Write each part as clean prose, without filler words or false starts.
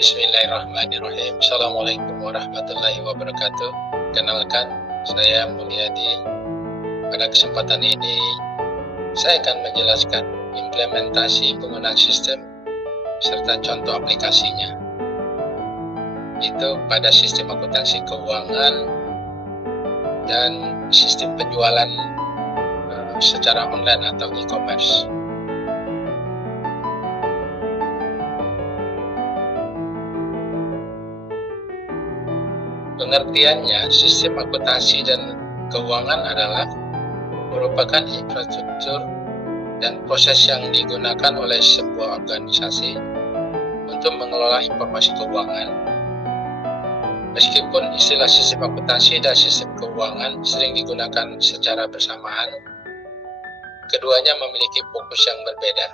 Bismillahirrahmanirrahim. Assalamualaikum warahmatullahi wabarakatuh. Kenalkan, saya Mulyadi. Pada kesempatan ini, saya akan menjelaskan implementasi penggunaan sistem serta contoh aplikasinya. Itu pada sistem akuntansi keuangan dan sistem penjualan secara online atau e-commerce. Pengertiannya, sistem akuntansi dan keuangan adalah merupakan infrastruktur dan proses yang digunakan oleh sebuah organisasi untuk mengelola informasi keuangan. Meskipun istilah sistem akuntansi dan sistem keuangan sering digunakan secara bersamaan, keduanya memiliki fokus yang berbeda.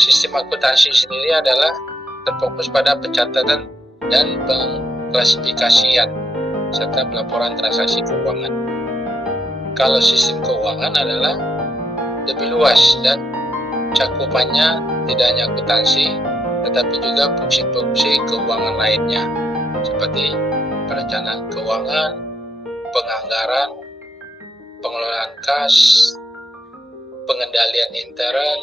Sistem akuntansi sendiri adalah terfokus pada pencatatan dan klasifikasian serta pelaporan transaksi keuangan. Kalau sistem keuangan adalah lebih luas dan cakupannya tidak hanya akuntansi, tetapi juga fungsi-fungsi keuangan lainnya seperti perencanaan keuangan, penganggaran, pengelolaan kas, pengendalian intern,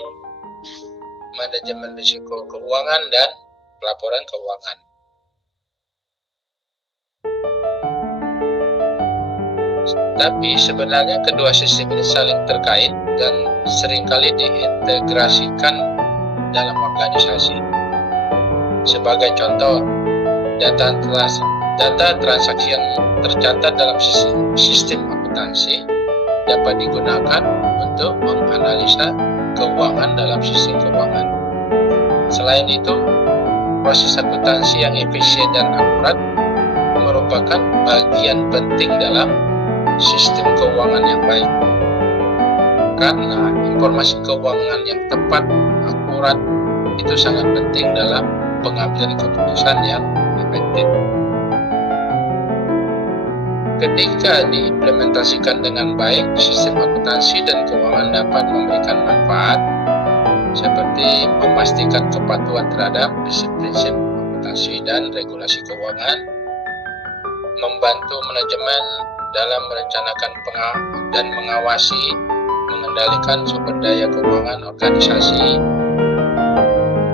manajemen risiko keuangan, dan pelaporan keuangan. Tapi sebenarnya kedua sistem ini saling terkait dan seringkali diintegrasikan dalam organisasi. Sebagai contoh, data transaksi yang tercatat dalam sistem akuntansi dapat digunakan untuk menganalisa keuangan dalam sistem keuangan. Selain itu, proses akuntansi yang efisien dan akurat merupakan bagian penting dalam sistem keuangan yang baik, karena informasi keuangan yang tepat, akurat, itu sangat penting dalam pengambilan keputusan yang efektif. Ketika diimplementasikan dengan baik, sistem akuntansi dan keuangan dapat memberikan manfaat seperti memastikan kepatuhan terhadap prinsip-prinsip akuntansi dan regulasi keuangan, membantu manajemen dalam merencanakan dan mengawasi, mengendalikan sumber daya keuangan organisasi.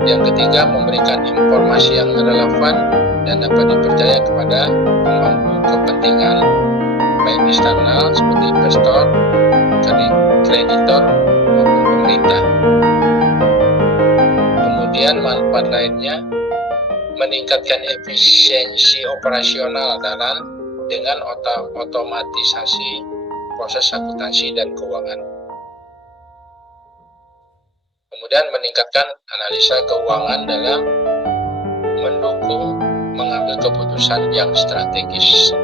Yang ketiga, memberikan informasi yang relevan dan dapat dipercaya kepada pemangku kepentingan, baik eksternal seperti investor, kreditor, maupun pemerintah. Kemudian manfaat lainnya, meningkatkan efisiensi operasional dengan otomatisasi proses akuntansi dan keuangan. Kemudian meningkatkan analisa keuangan dalam mendukung mengambil keputusan yang strategis.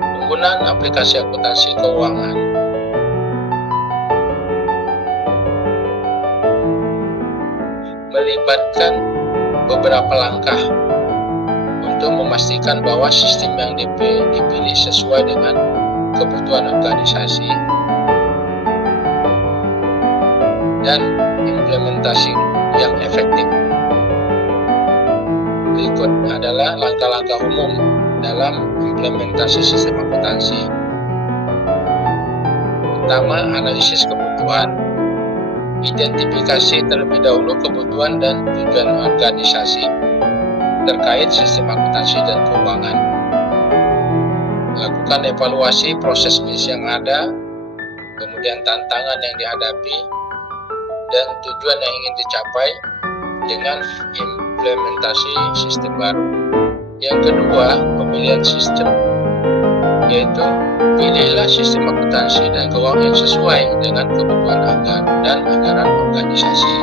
Penggunaan aplikasi akuntansi keuangan melibatkan beberapa langkah untuk memastikan bahwa sistem yang dipilih sesuai dengan kebutuhan organisasi dan implementasi yang efektif. Berikut adalah langkah-langkah umum dalam implementasi sistem akuntansi. Pertama, analisis kebutuhan. Identifikasi terlebih dahulu kebutuhan dan tujuan organisasi terkait sistem akuntansi dan keuangan. Lakukan evaluasi proses bisnis yang ada, kemudian tantangan yang dihadapi, dan tujuan yang ingin dicapai dengan implementasi sistem baru. Yang kedua, pemilihan sistem, yaitu pilihlah sistem akuntansi dan keuangan yang sesuai dengan kebutuhan anggaran organisasi.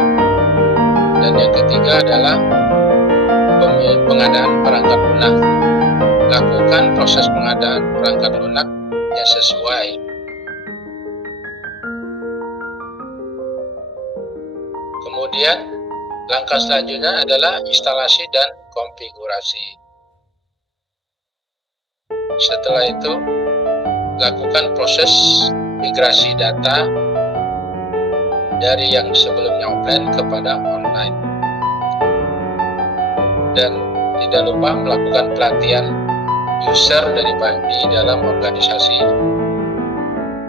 Dan yang ketiga adalah pengadaan perangkat lunak. Lakukan proses pengadaan perangkat lunak yang sesuai. Kemudian langkah selanjutnya adalah instalasi dan konfigurasi. Setelah itu, lakukan proses migrasi data dari yang sebelumnya offline kepada online. Dan tidak lupa melakukan pelatihan user di dalam organisasi.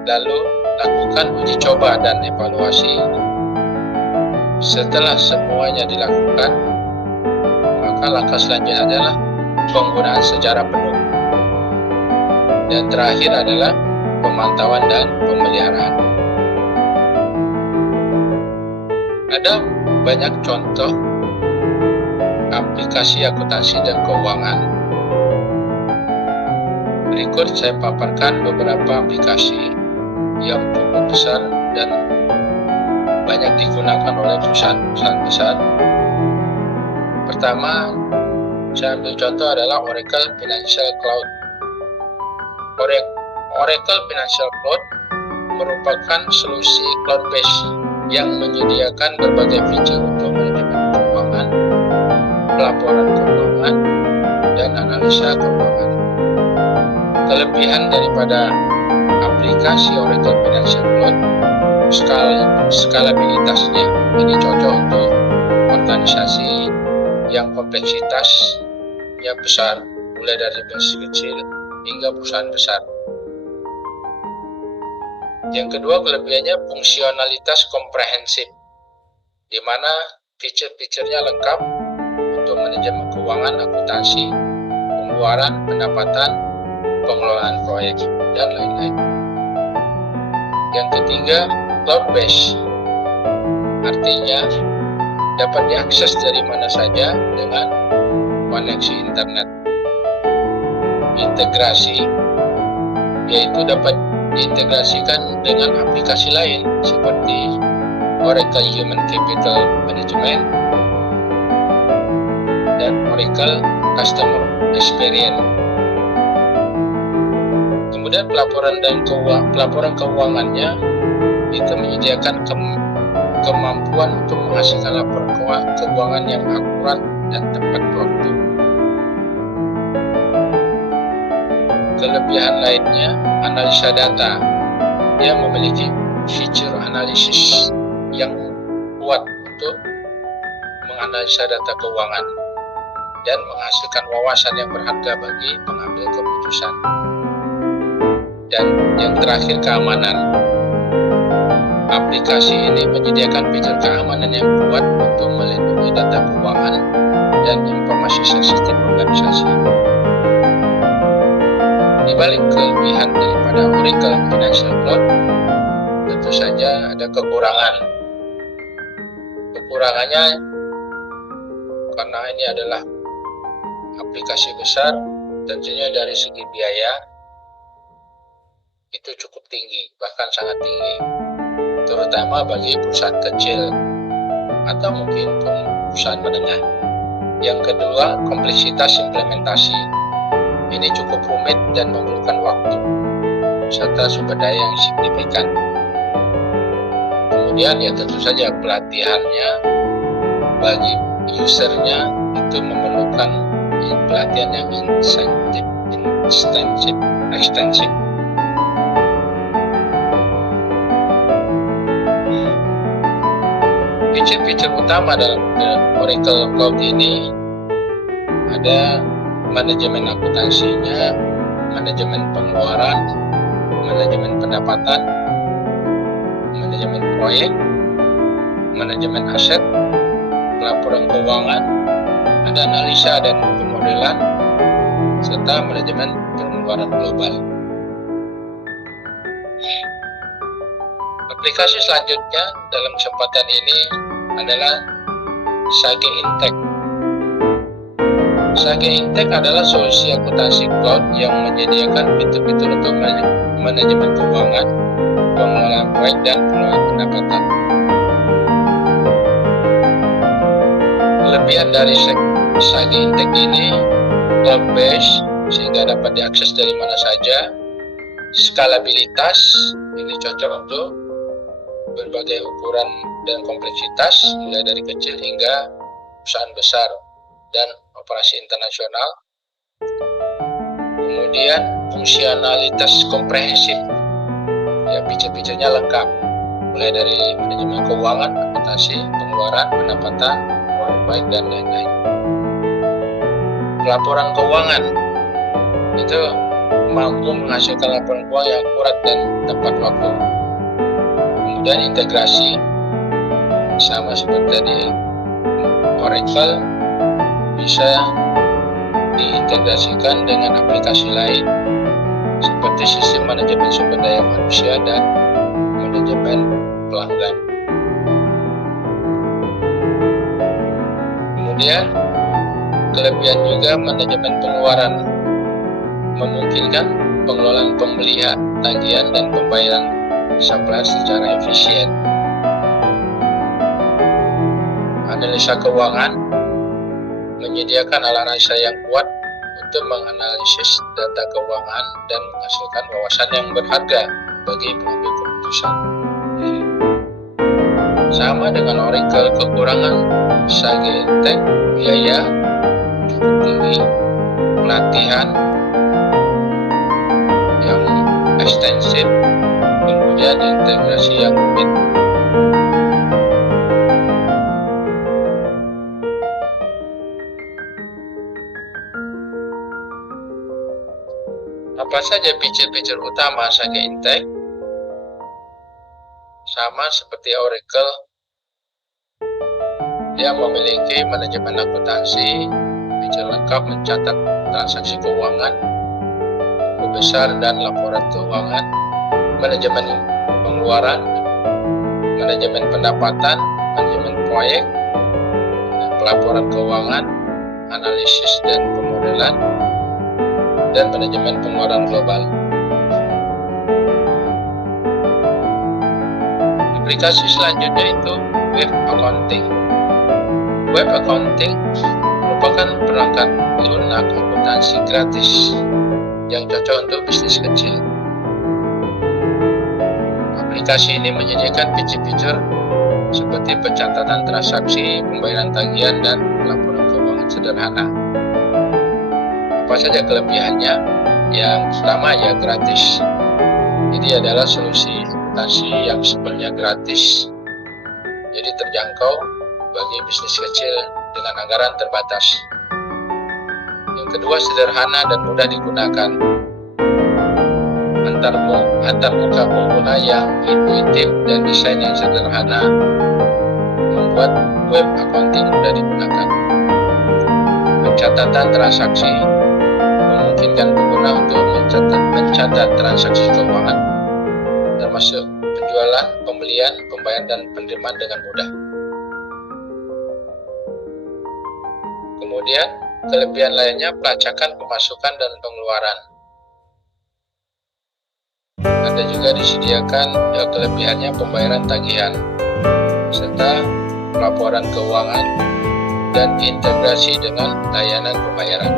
Lalu lakukan uji coba dan evaluasi. Setelah semuanya dilakukan, maka langkah selanjutnya adalah penggunaan secara penuh. Dan terakhir adalah pemantauan dan pemeliharaan. Ada banyak contoh aplikasi akuntansi dan keuangan. Berikut saya paparkan beberapa aplikasi yang cukup besar dan banyak digunakan oleh perusahaan-perusahaan besar. Pertama, saya ambil contoh adalah Oracle Financial Cloud. Oracle Financial Cloud merupakan solusi cloud-based yang menyediakan berbagai fitur untuk manajemen keuangan, pelaporan keuangan, dan analisa keuangan. Kelebihan daripada aplikasi Oracle Financial Cloud, skalabilitasnya ini cocok untuk organisasi yang kompleksitasnya besar, mulai dari bisnis kecil hingga perusahaan besar. Yang kedua, kelebihannya fungsionalitas komprehensif, di mana fitur-fiturnya lengkap untuk manajemen keuangan, akuntansi, pengeluaran, pendapatan, pengelolaan proyek, dan lain-lain. Yang ketiga, cloud-based, artinya dapat diakses dari mana saja dengan koneksi internet. Integrasi, yaitu dapat diintegrasikan dengan aplikasi lain seperti Oracle Human Capital Management dan Oracle Customer Experience. Kemudian pelaporan keuangannya itu menyediakan kemampuan untuk menghasilkan laporan keuangan yang akurat dan tepat waktu. Kelebihan lainnya, analisa data. Dia memiliki fitur analisis yang kuat untuk menganalisa data keuangan dan menghasilkan wawasan yang berharga bagi pengambil keputusan. Dan yang terakhir, keamanan. Aplikasi ini menyediakan fitur keamanan yang kuat untuk melindungi data keuangan dan informasi sensitif organisasi. Di balik kelebihan daripada Oracle Financial Cloud, tentu saja ada kekurangan. Kekurangannya karena ini adalah aplikasi besar, tentunya dari segi biaya itu cukup tinggi, bahkan sangat tinggi, terutama bagi perusahaan kecil atau mungkin perusahaan menengah. Yang kedua, kompleksitas implementasi. Ini cukup rumit dan memerlukan waktu serta sumber daya yang signifikan. Kemudian ya tentu saja pelatihannya bagi usernya itu memerlukan pelatihan yang ekstensif. Fitur-fitur utama dalam Oracle Cloud ini ada manajemen akuntansinya, manajemen pengeluaran, manajemen pendapatan, manajemen proyek, manajemen aset, pelaporan keuangan, ada analisa dan pemodelan, serta manajemen pengeluaran global. Aplikasi selanjutnya dalam kesempatan ini adalah Sage Intake. Sage Intake adalah solusi akuntansi cloud yang menyediakan fitur-fitur untuk manajemen keuangan, pengelolaan proyek, dan pengelolaan pendapatan. Kelebihan dari Sage Intake ini cloud-based sehingga dapat diakses dari mana saja. Skalabilitas, ini cocok untuk berbagai ukuran dan kompleksitas, mulai dari kecil hingga perusahaan besar dan operasi internasional. Kemudian fungsionalitas komprehensif, ya fitur-fiturnya lengkap, mulai dari manajemen keuangan, akuntansi, pengeluaran, pendapatan, keuangan baik, dan lain-lain. Laporan keuangan itu mampu menghasilkan laporan keuangan yang akurat dan tepat waktu. Kemudian integrasi sama seperti tadi Oracle bisa diintegrasikan dengan aplikasi lain seperti sistem manajemen sumber daya manusia dan manajemen pelanggan. Kemudian kelebihan juga manajemen pengeluaran memungkinkan pengelolaan pembelian, tagihan, dan pembayaran supplier secara efisien. Analisa keuangan menyediakan analisa yang kuat untuk menganalisis data keuangan dan menghasilkan wawasan yang berharga bagi pengambil keputusan. Sama dengan Oracle, kekurangan Sage Intake biaya cukup tinggi, pelatihan yang ekstensif, kemudian integrasi yang rumit. Apa saja fitur-fitur utama Sage Intake? Sama seperti Oracle, dia memiliki manajemen akuntansi, fitur lengkap mencatat transaksi keuangan, buku besar dan laporan keuangan, manajemen pengeluaran, manajemen pendapatan, manajemen proyek, pelaporan keuangan, analisis dan pemodelan, dan manajemen pengeluaran global. Aplikasi selanjutnya itu Web Accounting. Web Accounting merupakan perangkat lunak akuntansi gratis yang cocok untuk bisnis kecil. Aplikasi ini menyediakan fitur-fitur seperti pencatatan transaksi, pembayaran tagihan, dan laporan keuangan sederhana. Apa saja kelebihannya? Yang pertama ya gratis. Jadi adalah solusi akuntansi yang sebenarnya gratis, jadi terjangkau bagi bisnis kecil dengan anggaran terbatas. Yang kedua, sederhana dan mudah digunakan. Antarmuka pengguna yang intuitif dan desain yang sederhana membuat web accounting mudah digunakan. Pencatatan transaksi memungkinkan pengguna untuk mencatat transaksi keuangan, termasuk penjualan, pembelian, pembayaran, dan penerimaan dengan mudah. Kemudian, kelebihan lainnya pelacakan pemasukan dan pengeluaran. Ada juga disediakan kelebihannya pembayaran tagihan, serta laporan keuangan dan integrasi dengan layanan pembayaran.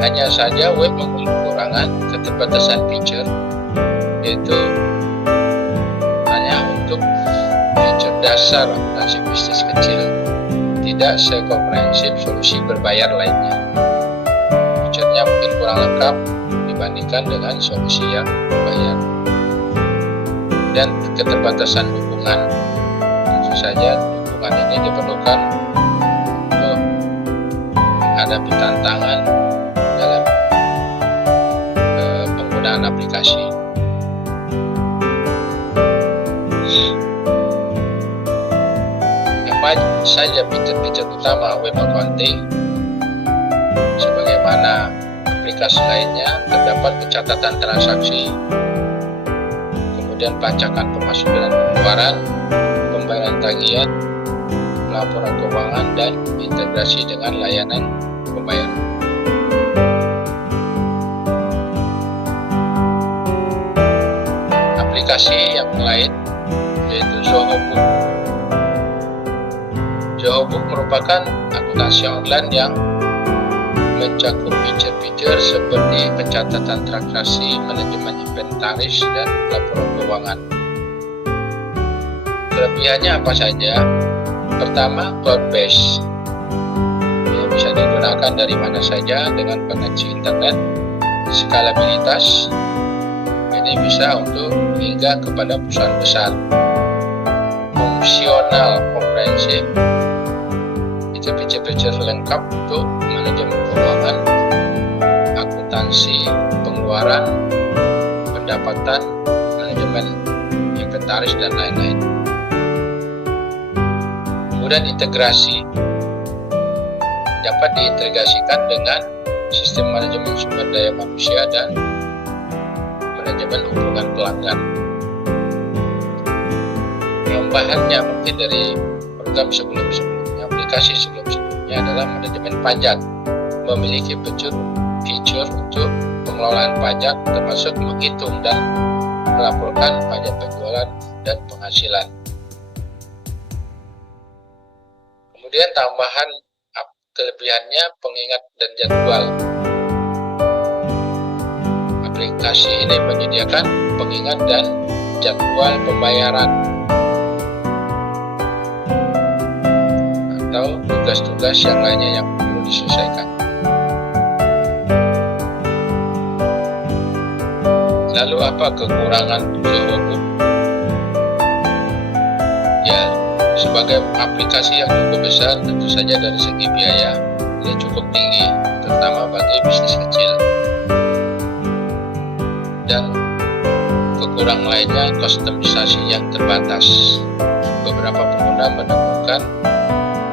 Hanya saja web memiliki kekurangan keterbatasan fitur, yaitu hanya untuk fitur dasar akuntansi bisnis kecil, tidak sekomprehensif solusi berbayar lainnya. Fiturnya mungkin kurang lengkap dibandingkan dengan solusi yang berbayar. Dan keterbatasan dukungan, tentu saja dukungan ini diperlukan untuk menghadapi tantangan dalam penggunaan aplikasi. Apa saja fitur-fitur utama web accounting? Sebagaimana aplikasi lainnya, terdapat pencatatan transaksi, kemudian pelacakan pemasukan dan pengeluaran, pembayaran tagihan, laporan keuangan, dan integrasi dengan layanan pembayaran. Aplikasi yang lain yaitu Zoho Book. Zoho Book merupakan akuntansi online yang mencakup fitur-fitur seperti pencatatan transaksi, manajemen inventaris, dan laporan keuangan. Kelebihannya apa saja? Pertama, cloud-based. Bisa digunakan dari mana saja dengan koneksi internet. skalabilitas, ini bisa untuk hingga kepada perusahaan besar. Fungsional komprehensif, itu feature-feature lengkap untuk manajemen keuangan, akuntansi, pengeluaran, pendapatan, manajemen inventaris, dan lain-lain. Kemudian integrasi, dapat diintegrasikan dengan sistem manajemen sumber daya manusia dan manajemen hubungan pelanggan. Tambahannya mungkin dari program sebelum-sebelumnya, aplikasi sebelum-sebelumnya adalah manajemen pajak, memiliki fitur untuk pengelolaan pajak, termasuk menghitung dan melaporkan pajak penjualan dan penghasilan. Kemudian tambahan kelebihannya pengingat dan jadwal. Aplikasi ini menyediakan pengingat dan jadwal pembayaran atau tugas-tugas yang lainnya yang perlu diselesaikan. Lalu apa kekurangan Zoho Book? Ya, sebagai aplikasi yang cukup besar, tentu saja dari segi biaya ini cukup tinggi, terutama bagi bisnis kecil. Dan kekurangan lainnya kustomisasi yang terbatas. Beberapa pengguna menemukan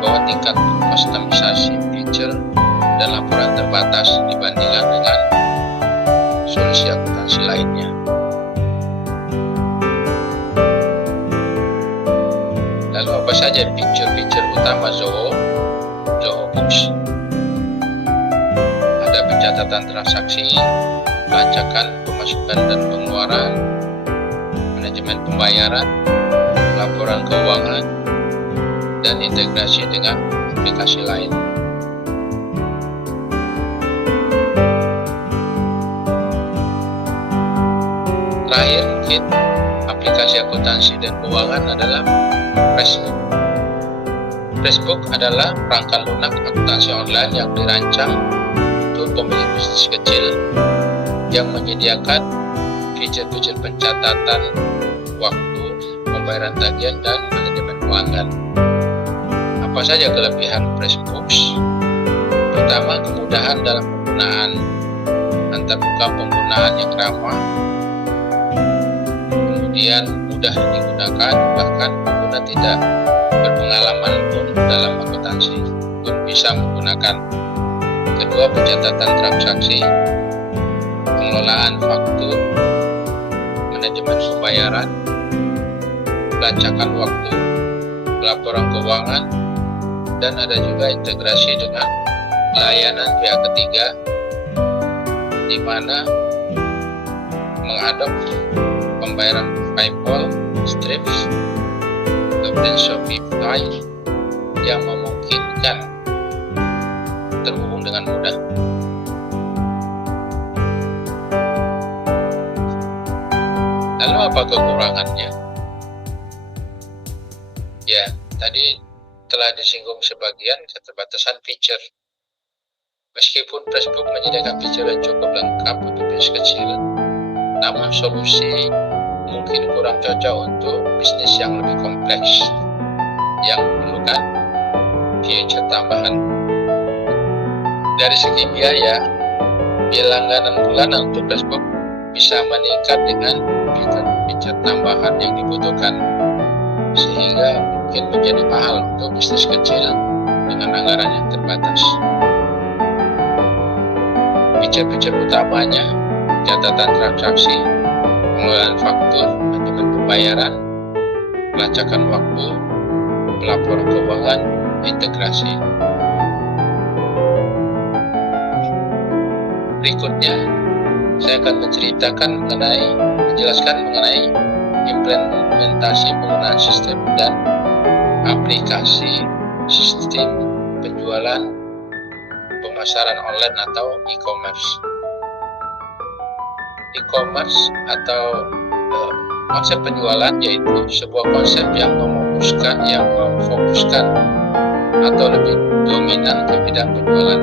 bahwa tingkat kustomisasi feature dan laporan terbatas dibandingkan dengan solusi akuntansi lainnya. Lalu apa saja fitur-fitur utama Zoho Books? Ada pencatatan transaksi, pelacakan pemasukan dan pengeluaran, manajemen pembayaran, laporan keuangan, dan integrasi dengan aplikasi lain. Terakhir, mungkin aplikasi akuntansi dan keuangan adalah Pressbook. Pressbook adalah perangkat lunak akuntansi online yang dirancang untuk pemilik bisnis kecil yang menyediakan fitur-fitur pencatatan waktu, pembayaran tagihan, dan manajemen pelanggan. Apa saja kelebihan Pressbooks? Pertama, kemudahan dalam penggunaan, antarmuka penggunaan yang ramah, kemudian mudah digunakan, bahkan pengguna tidak berpengalaman pun dalam akuntansi pun bisa menggunakan. Kedua, pencatatan transaksi, pengelolaan faktur, manajemen pembayaran, pelacakan waktu, laporan keuangan, dan ada juga integrasi dengan layanan pihak ketiga, di mana mengadop pembayaran PayPal, Stripe, kemudian Shopify yang memungkinkan terhubung dengan mudah. Lalu apa kekurangannya? Ya, tadi telah disinggung sebagian keterbatasan fitur. Meskipun Pressbook menyediakan fitur yang cukup lengkap untuk bisnis kecil, namun solusi mungkin kurang cocok untuk bisnis yang lebih kompleks yang memerlukan fitur tambahan. Dari segi biaya langganan bulanan untuk Pressbook bisa meningkat dengan fitur tambahan yang dibutuhkan, sehingga mungkin menjadi mahal untuk bisnis kecil dengan anggaran yang terbatas. Fitur-fitur utamanya catatan transaksi, pengelolaan faktur, manajemen pembayaran, pelacakan waktu, pelaporan keuangan, integrasi. Berikutnya, saya akan menjelaskan mengenai implementasi penggunaan sistem dan aplikasi sistem penjualan pemasaran online atau e-commerce. E-commerce atau konsep penjualan yaitu sebuah konsep yang memfokuskan atau lebih dominan ke bidang penjualan.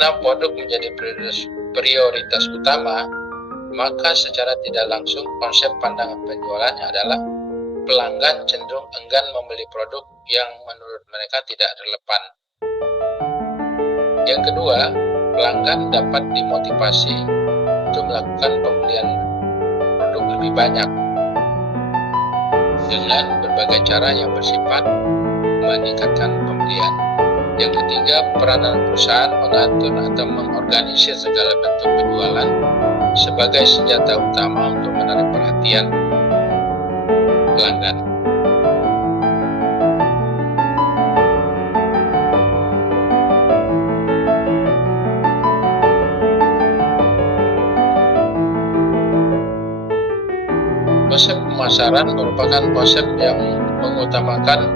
Karena produk menjadi prioritas utama, maka secara tidak langsung konsep pandangan penjualannya adalah pelanggan cenderung enggan membeli produk yang menurut mereka tidak relevan. Yang kedua, pelanggan dapat dimotivasi untuk melakukan pembelian produk lebih banyak dengan berbagai cara yang bersifat meningkatkan pembelian. Yang ketiga, peranan perusahaan mengatur atau mengorganisir segala bentuk penjualan sebagai senjata utama untuk menarik perhatian pelanggan. Konsep pemasaran merupakan konsep yang mengutamakan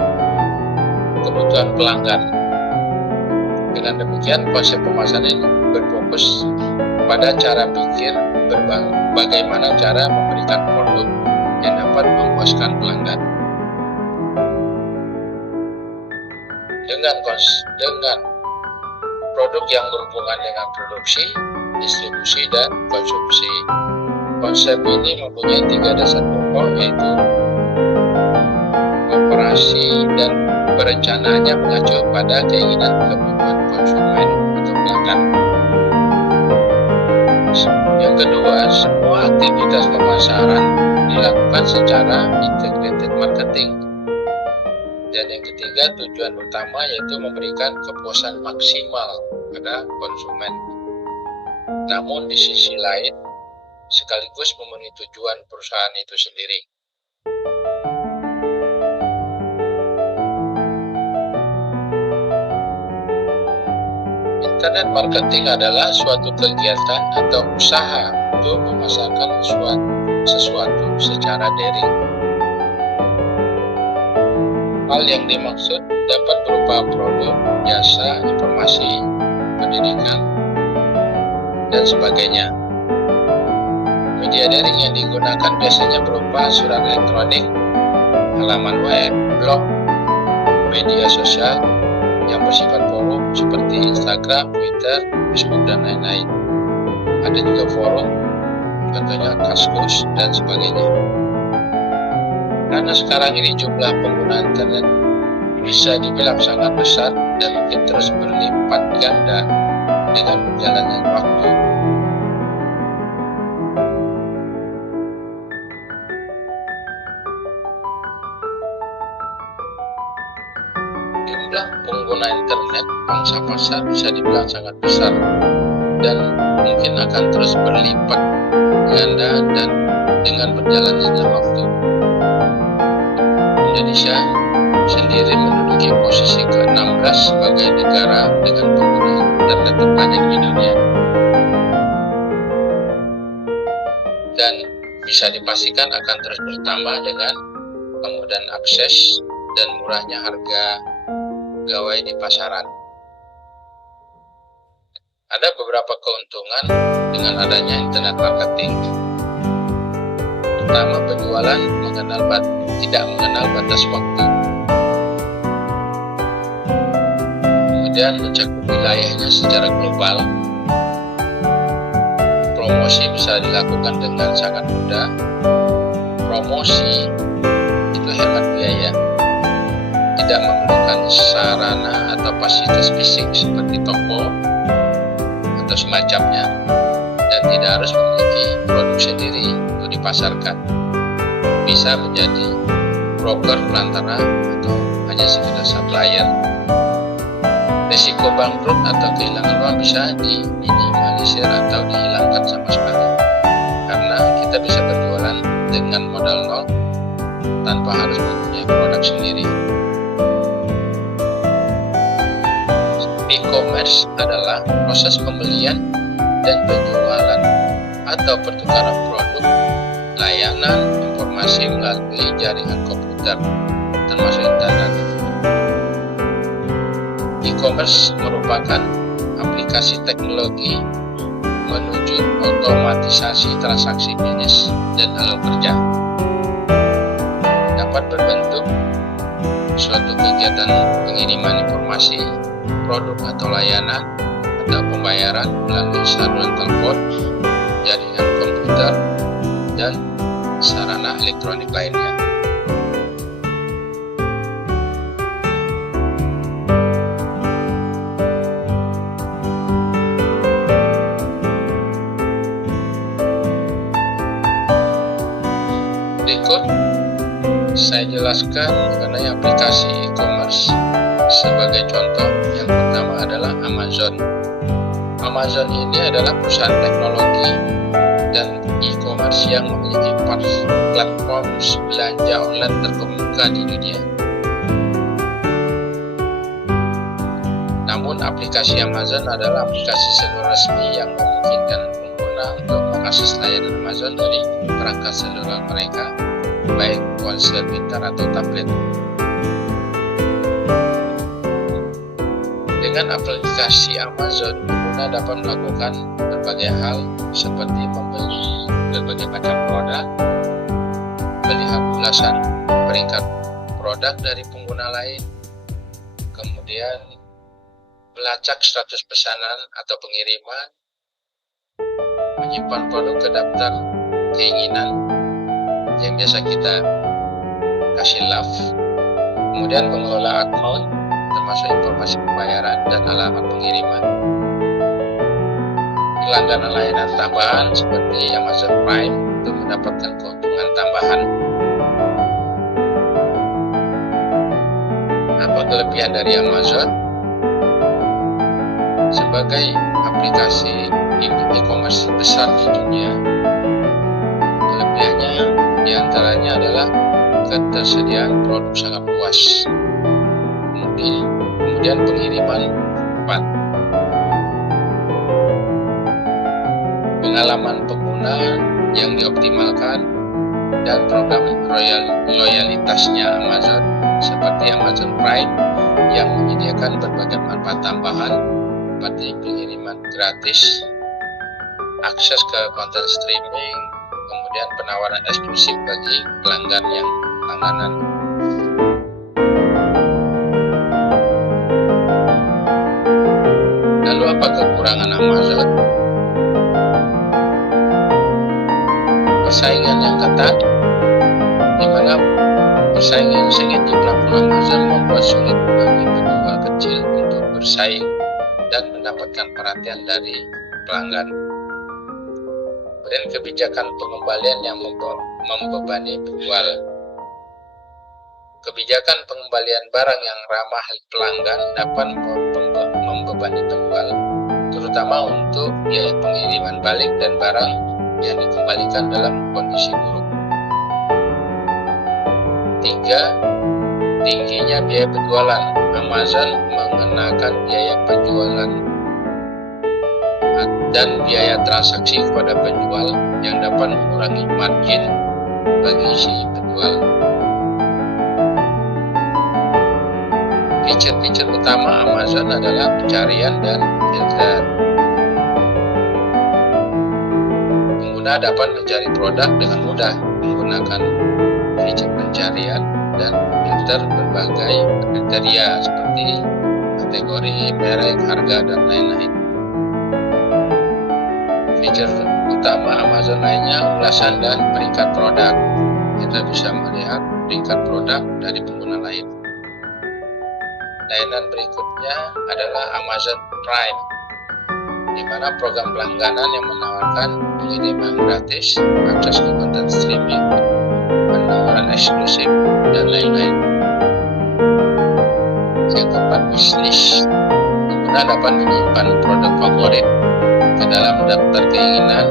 kebutuhan pelanggan. Dengan demikian, konsep pemasaran ini berfokus pada cara pikir bagaimana cara memberikan produk yang dapat memuaskan pelanggan. Dengan produk yang berhubungan dengan produksi, distribusi, dan konsumsi. Konsep ini mempunyai 3 dasar pokok, yaitu operasi dan perencanaannya mengacu pada keinginan kebutuhan konsumen atau pelanggan. Yang kedua, semua aktivitas pemasaran dilakukan secara integrated marketing. Dan yang ketiga, tujuan utama yaitu memberikan kepuasan maksimal pada konsumen. Namun di sisi lain, sekaligus memenuhi tujuan perusahaan itu sendiri. Internet marketing adalah suatu kegiatan atau usaha untuk memasarkan sesuatu secara daring. Hal yang dimaksud dapat berupa produk, jasa, informasi, pendidikan, dan sebagainya. Media daring yang digunakan biasanya berupa surat elektronik, halaman web, blog, media sosial yang bersifat forum seperti Instagram, Twitter, Facebook, dan lain-lain. Ada juga forum, contohnya Kaskus, dan sebagainya. Karena sekarang ini jumlah pengguna internet bisa dibilang sangat besar dan mungkin terus berlipat ganda dengan berjalannya waktu. Jumlah pengguna internet pangsa pasar bisa dibilang sangat besar dan mungkin akan terus berlipat ganda dan dengan berjalannya waktu. Indonesia sendiri menduduki posisi ke-16 sebagai negara dengan pengguna internet terbanyak di dunia. Dan bisa dipastikan akan terus bertambah dengan kemudahan akses dan murahnya harga pegawai di pasaran. Ada beberapa keuntungan dengan adanya internet marketing. Pertama, penjualan tidak mengenal batas waktu. Kemudian mencakup wilayahnya secara global. Promosi bisa dilakukan dengan sangat mudah. Promosi itu hemat biaya. Tidak memerlukan sarana atau fasilitas fisik seperti toko atau semacamnya, dan tidak harus memiliki produk sendiri untuk dipasarkan. Bisa menjadi broker pelantara atau hanya sekedar supplier. Risiko bangkrut atau kehilangan uang bisa diminimalisir atau dihilangkan sama sekali, karena kita bisa berjualan dengan modal nol tanpa harus mempunyai produk sendiri. E-commerce adalah proses pembelian dan penjualan atau pertukaran produk, layanan, informasi melalui jaringan komputer, termasuk internet. E-commerce merupakan aplikasi teknologi menuju otomatisasi transaksi bisnis dan alat kerja. Dapat berbentuk suatu kegiatan pengiriman informasi, produk atau layanan, atau pembayaran melalui saluran telepon, jaringan komputer, dan sarana elektronik lainnya. Berikut saya jelaskan mengenai aplikasi e-commerce. Sebagai contoh, yang pertama adalah Amazon. Amazon ini adalah perusahaan teknologi dan e-commerce yang memiliki platform belanja online terkemuka di dunia. Namun, aplikasi Amazon adalah aplikasi seluler resmi yang memungkinkan pengguna untuk mengakses layanan Amazon dari perangkat seluler mereka, baik ponsel pintar atau tablet. Dengan aplikasi Amazon, pengguna dapat melakukan berbagai hal seperti membeli berbagai macam produk, melihat ulasan peringkat produk dari pengguna lain, kemudian melacak status pesanan atau pengiriman, menyimpan produk ke daftar keinginan yang biasa kita kasih love, kemudian mengelola account termasuk informasi pembayaran dan alamat pengiriman, langganan layanan tambahan seperti Amazon Prime untuk mendapatkan keuntungan tambahan. Apa kelebihan dari Amazon? Sebagai aplikasi e-commerce besar di dunia, kelebihannya diantaranya adalah ketersediaan produk sangat luas, kemudian pengiriman cepat, pengalaman pengguna yang dioptimalkan, dan program loyalitasnya Amazon seperti Amazon Prime yang menyediakan berbagai manfaat tambahan seperti pengiriman gratis, akses ke konten streaming, kemudian penawaran eksklusif bagi pelanggan yang langganan. Lalu apa kekurangan Amazon? Persaingan yang ketat, di mana persaingan sengit di platform Amazon membuat sulit bagi penjual kecil untuk bersaing dan mendapatkan perhatian dari pelanggan. Kemudian kebijakan pengembalian yang membebani penjual. Kebijakan pengembalian barang yang ramah pelanggan dapat membebani penjual, terutama untuk biaya pengiriman balik dan barang yang dikembalikan dalam kondisi buruk. 3. Tingginya biaya penjualan. Amazon mengenakan biaya penjualan dan biaya transaksi kepada penjual yang dapat mengurangi margin bagi si penjual. Fitur-fitur utama Amazon adalah pencarian dan filter. Pengguna dapat mencari produk dengan mudah menggunakan fitur pencarian dan filter berbagai kriteria seperti kategori, merek, harga, dan lain-lain. Fitur utama Amazon lainnya ulasan dan peringkat produk. Kita bisa melihat peringkat produk dari pengguna lain. Layanan berikutnya adalah Amazon Prime, di mana program langganan yang menawarkan pengiriman gratis, akses ke konten streaming, penawaran eksklusif, dan lain-lain. Yang keempat, bisnis. Pengguna dapat menyimpan produk favorit ke dalam daftar keinginan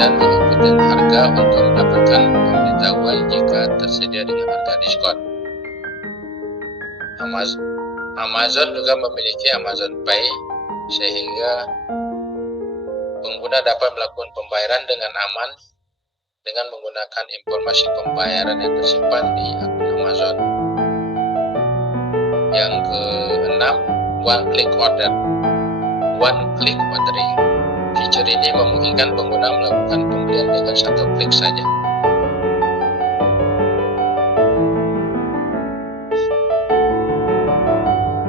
dan mengikuti harga untuk mendapatkan pemberitahuan jika tersedia dengan harga diskon. Amazon juga memiliki Amazon Pay, sehingga pengguna dapat melakukan pembayaran dengan aman dengan menggunakan informasi pembayaran yang tersimpan di akun Amazon. Yang keenam, one click ordering. Fitur ini memungkinkan pengguna melakukan pembelian dengan satu klik saja.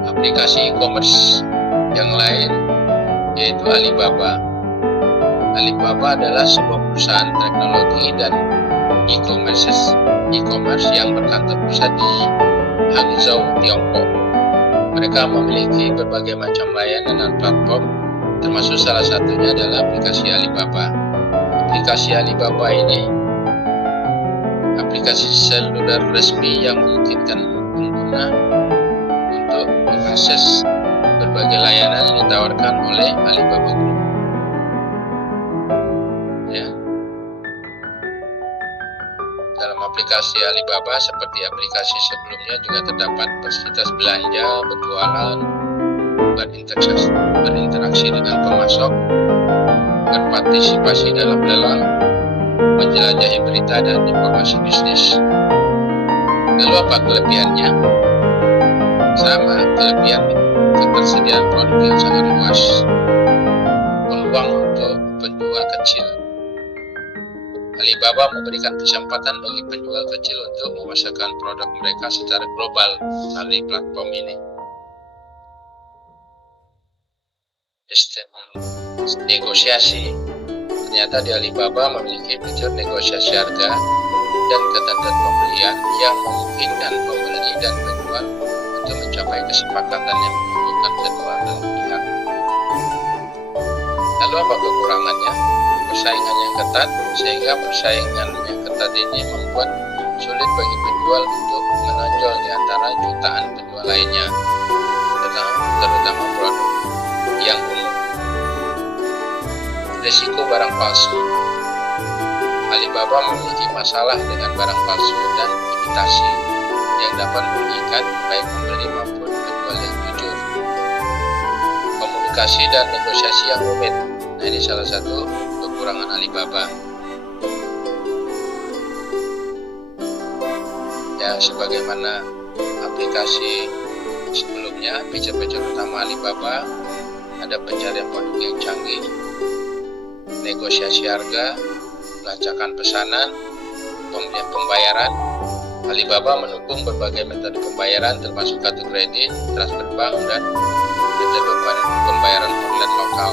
Aplikasi e-commerce yang lain yaitu Alibaba. Alibaba adalah sebuah perusahaan teknologi dan e-commerce yang berkantor pusat di Hangzhou, Tiongkok. Mereka memiliki berbagai macam layanan dan platform, termasuk salah satunya adalah aplikasi Alibaba. Aplikasi Alibaba ini aplikasi seluler resmi yang memungkinkan pengguna untuk mengakses berbagai layanan yang ditawarkan oleh Alibaba Group. Ya. Dalam aplikasi Alibaba seperti aplikasi sebelumnya juga terdapat fasilitas belanja, berjualan, berinteraksi dengan pemasok, berpartisipasi dalam lelang, menjelajahi berita dan informasi bisnis. Lalu apa kelebihannya? Sama, kelebihan ketersediaan produk yang sangat luas, peluang untuk penjual kecil. Alibaba memberikan kesempatan bagi penjual kecil untuk memasarkan produk mereka secara global melalui platform ini. Sistem negosiasi. Ternyata di Alibaba memiliki fitur negosiasi harga dan ketentuan pembelian yang memungkinkan pembeli dan penjual untuk mencapai kesepakatan yang menguntungkan kedua belah pihak. Lalu apa kekurangannya? Persaingan yang ketat, sehingga persaingan yang ketat ini membuat sulit bagi penjual untuk menonjol di antara jutaan penjual lainnya, terutama produk yang umum. Risiko barang palsu. Alibaba memiliki masalah dengan barang palsu dan imitasi yang dapat merugikan baik pembeli maupun penjual yang jujur. Komunikasi dan negosiasi yang rumit. Nah, ini salah satu kekurangan Alibaba. Ya, sebagaimana aplikasi sebelumnya, fitur-fitur utama Alibaba ada pencarian produk yang canggih, negosiasi harga, pelacakan pesanan, pembayaran. Alibaba mendukung berbagai metode pembayaran termasuk kartu kredit, transfer bank, dan metode pembayaran online lokal.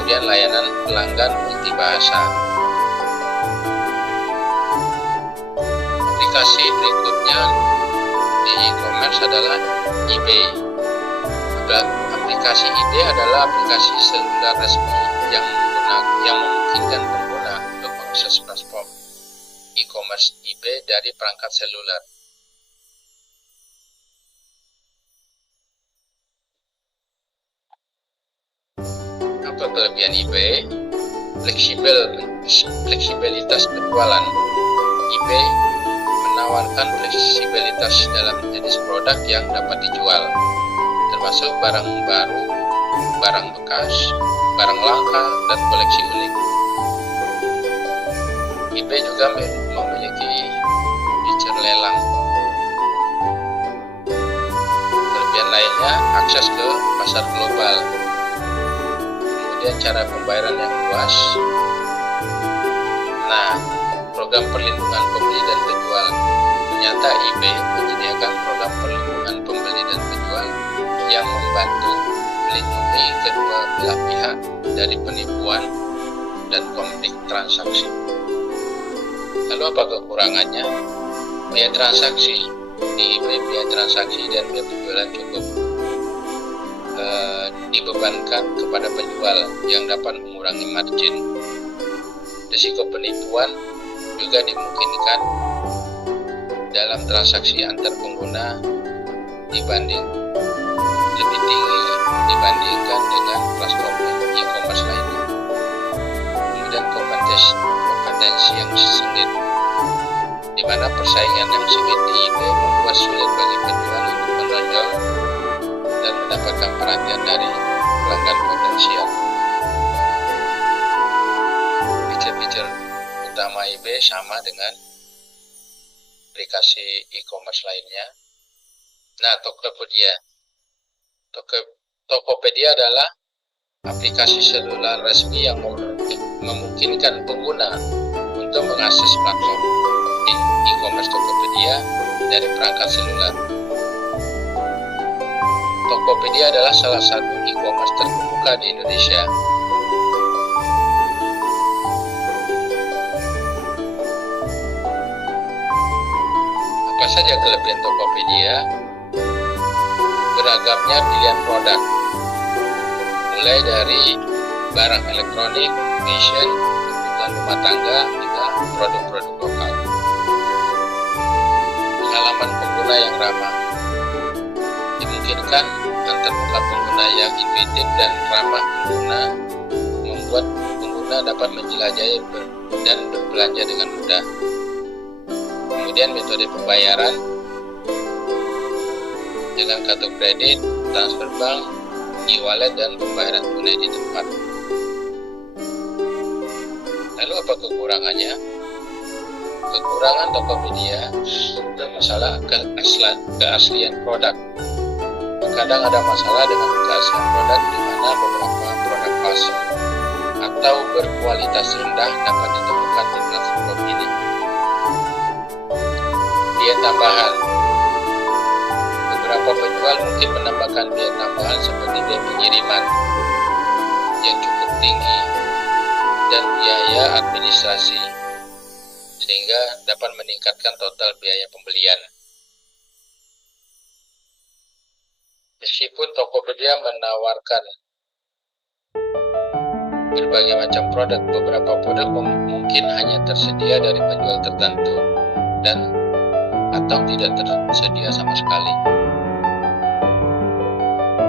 Kemudian layanan pelanggan multibahasa. Aplikasi berikutnya di e-commerce adalah eBay. Aplikasi eBay adalah aplikasi seluler resmi yang memungkinkan pengguna untuk mengakses platform e-commerce eBay dari perangkat seluler. Apa kelebihan eBay? Fleksibilitas penjualan. eBay menawarkan fleksibilitas dalam jenis produk yang dapat dijual, termasuk barang baru, barang bekas, barang langka, dan koleksi unik. eBay juga memiliki fitur lelang. Kelebihan lainnya, akses ke pasar global. Kemudian cara pembayaran yang luas. Nah, program perlindungan pembeli dan penjual. Ternyata eBay menyediakan program perlindungan pembeli dan penjual yang membantu melindungi kedua belah pihak dari penipuan dan konflik transaksi. Lalu apa kekurangannya? Biaya transaksi. Di eBay biaya transaksi dan biaya penjualan cukup dibebankan kepada penjual yang dapat mengurangi margin. Risiko penipuan juga dimungkinkan dalam transaksi antar pengguna lebih tinggi dibandingkan dengan platform e-commerce lainnya. Kemudian kompetensi yang sengit, di mana persaingan yang sengit di eBay membuat sulit bagi penjual untuk menonjol dan mendapatkan perhatian dari pelanggan potensial. Fitur-fitur utama eBay sama dengan aplikasi e-commerce lainnya. Nah, Tokopedia adalah aplikasi seluler resmi yang memungkinkan pengguna untuk mengakses platform e-commerce Tokopedia dari perangkat seluler. Tokopedia adalah salah satu e-commerce terkemuka di Indonesia. Apa saja kelebihan Tokopedia? Beragamnya pilihan produk, mulai dari barang elektronik, fashion, kebutuhan rumah tangga, hingga produk-produk lokal. Pengalaman pengguna yang ramah dimungkinkan antarmuka pengguna yang intuitif dan ramah pengguna membuat pengguna dapat menjelajahi dan berbelanja dengan mudah. Kemudian metode pembayaran dengan kartu kredit, transfer bank, e-wallet, dan pembayaran tunai di tempat. Lalu apa kekurangannya? Kekurangan Tokopedia bermasalah keaslian produk. Terkadang ada masalah dengan keaslian produk di mana beberapa produk palsu atau berkualitas rendah dapat ditemukan di platform ini. Biaya tambahan. Beberapa penjual mungkin menambahkan biaya tambahan seperti biaya pengiriman yang cukup tinggi dan biaya administrasi, sehingga dapat meningkatkan total biaya pembelian. Meskipun Tokopedia menawarkan berbagai macam produk, beberapa produk mungkin hanya tersedia dari penjual tertentu dan atau tidak tersedia sama sekali.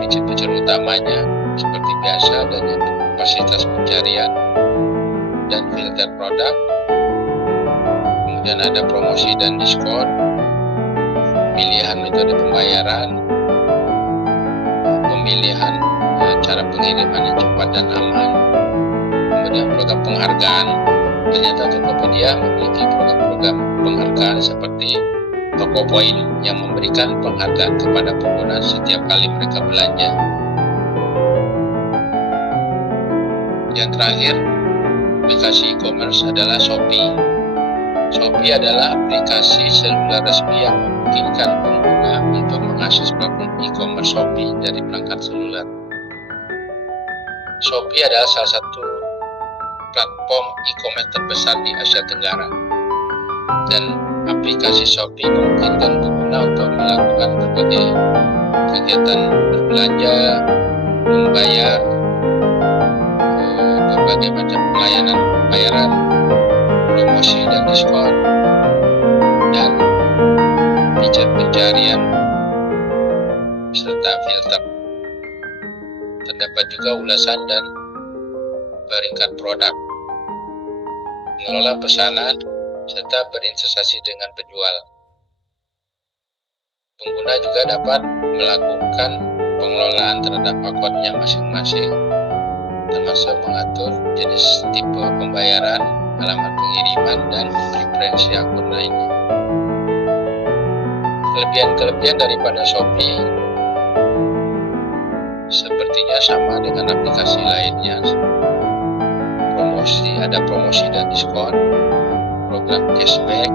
Fitur-fitur utamanya seperti biasa adanya fasilitas pencarian dan filter produk, kemudian ada promosi dan diskon, pilihan metode pembayaran, pemilihan cara pengiriman yang cepat dan aman, kemudian program penghargaan. Ternyata Tokopedia memiliki program-program penghargaan seperti Tokopoint yang memberikan penghargaan kepada pengguna setiap kali mereka belanja. Yang terakhir, aplikasi e-commerce adalah Shopee. Shopee adalah aplikasi seluler resmi yang memungkinkan pengguna untuk mengakses platform e-commerce Shopee dari perangkat seluler. Shopee adalah salah satu platform e-commerce terbesar di Asia Tenggara, dan aplikasi Shopee memungkinkan pengguna untuk melakukan berbagai kegiatan berbelanja, membayar, berbagai macam pelayanan pembayaran, promosi dan diskon, dan fitur pencarian serta filter. Terdapat juga ulasan dan peringkat produk, mengelola pesanan, serta berinvestasi dengan penjual. Pengguna juga dapat melakukan pengelolaan terhadap akunnya masing-masing, termasuk mengatur jenis tipe pembayaran, alamat pengiriman, dan preferensi akun lainnya. Kelebihan-kelebihan daripada Shopee sepertinya sama dengan aplikasi lainnya. Ada promosi dan diskon, program cashback,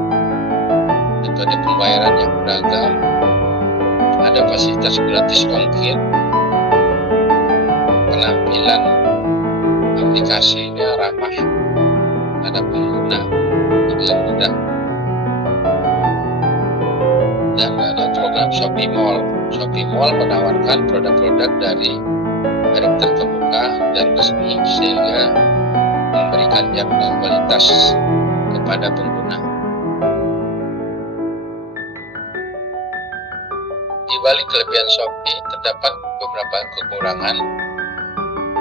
metode pembayaran yang beragam, ada fasilitas gratis ongkir, penampilan aplikasinya ramah pada pengguna dengan mudah, dan ada program Shopee Mall. Shopee Mall menawarkan produk-produk dari merek terkemuka dan resmi sehingga memberikan jaminan kualitas kepada pengguna. Di balik kelebihan Shopee terdapat beberapa kekurangan,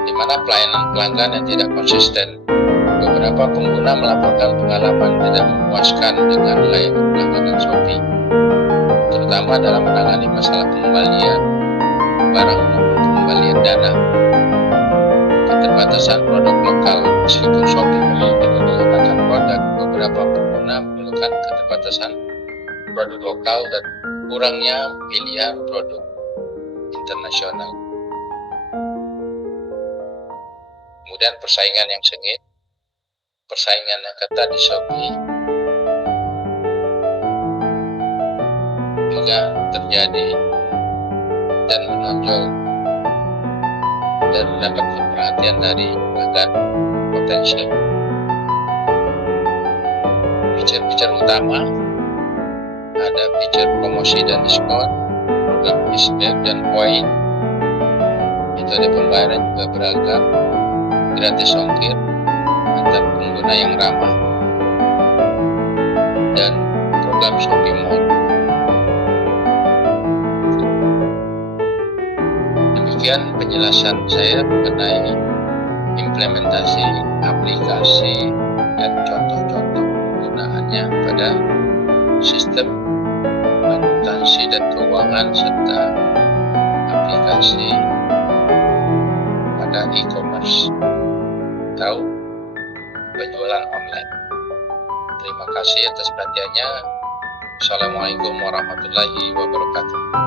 di mana pelayanan pelanggan yang tidak konsisten. Beberapa pengguna melaporkan pengalaman tidak memuaskan dengan layanan pelanggan Shopee, terutama dalam menangani masalah pengembalian barang maupun pengembalian dana. Keterbatasan produk lokal. Meskipun Shopee memiliki berbagai macam produk, beberapa pengguna mengeluhkan keterbatasan produk lokal dan kurangnya pilihan produk internasional. Kemudian persaingan yang sengit. Persaingan yang ketat di Shopee juga terjadi, dan menonjol dan dapat perhatian dari pelanggan potensial. Fitur-fitur utama ada fitur promosi dan diskon, program cashback dan poin. Metode pembayaran juga beragam, gratis ongkir, antar pengguna yang ramah, dan program shopping mall. Demikian penjelasan saya mengenai implementasi aplikasi dan contoh-contoh penggunaannya pada sistem akuntansi dan keuangan serta aplikasi pada e-commerce atau penjualan online. Terima kasih atas perhatiannya. Assalamualaikum warahmatullahi wabarakatuh.